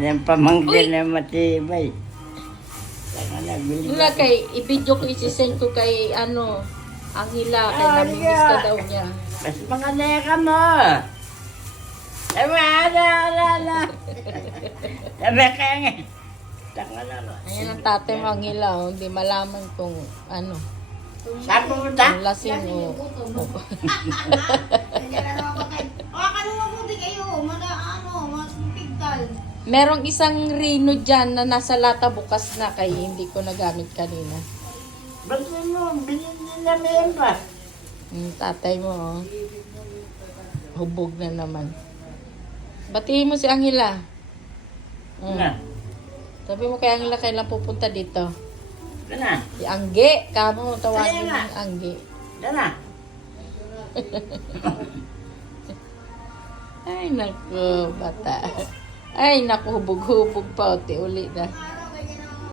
Yan ang pamangkin na matibay. Saka nabili Wala kay, i-video ko, isi-send ko kay, Angela, kay namimiss ka daw niya. Mas mga neka mo. Ala. Sabi kaya nga. Taka na no. Ayan ang tatay mo, Angela, hindi malaman kung Saan pumunta? kung lasing o. Merong isang Rino dyan na nasa lata bukas na kay hindi ko nagamit kanina. Ba't mo? Binili na meron pa. Tatay mo, hubog na naman. Batiin mo si Angela. Na. Sabi mo kay Angela kailan pupunta dito. Na. Si Angge, kamo tawagin Kaya nga. ng Angge. Na. Ay naku, bata. Ay naku, hubog-hubog pa. Uli na.